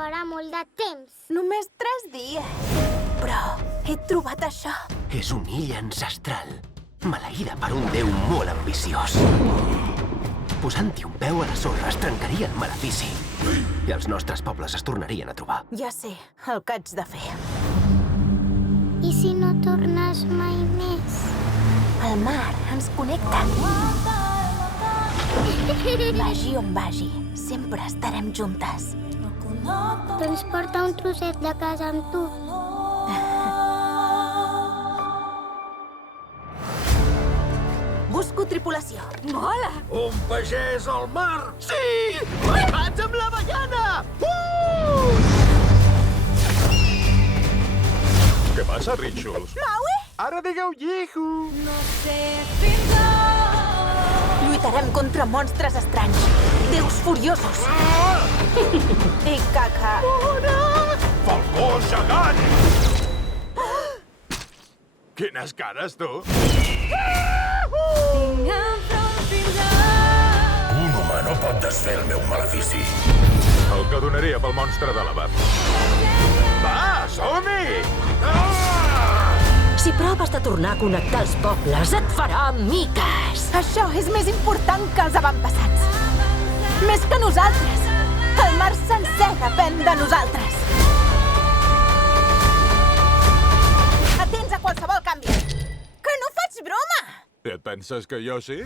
farà molt de temps. Només 3 dies. Però he trobat això. És una illa ancestral, maleïda per un déu molt ambiciós. Posant-hi un peu a la sorra es trencaria el malefici. I els nostres pobles es tornarien a trobar. Ja sé el que haig de fer. I si no tornes mai més? El mar ens connecta. Vagi on vagi, sempre estarem juntes. Doncs porta un trosset de casa amb tu. Busco tripulació. Mola! Un pagès al mar! Sí! Vaig amb la ballana! Què passa, Rítxols? Maui! Ara digueu Yehu! Lluitarem contra monstres estranys, déus furiosos. I caca. Falcó gegant! Quines cares, tu! Un humà no pot desfer el meu malefici. El que donaria pel monstre de la barba. Va, som-hi! Si proves de tornar a connectar els pobles, et farà miques. Això és més important que els avantpassats. Més que nosaltres. El mar sencer depèn de nosaltres. Atents a qualsevol canvi. Que no faig broma! Et penses que jo sí?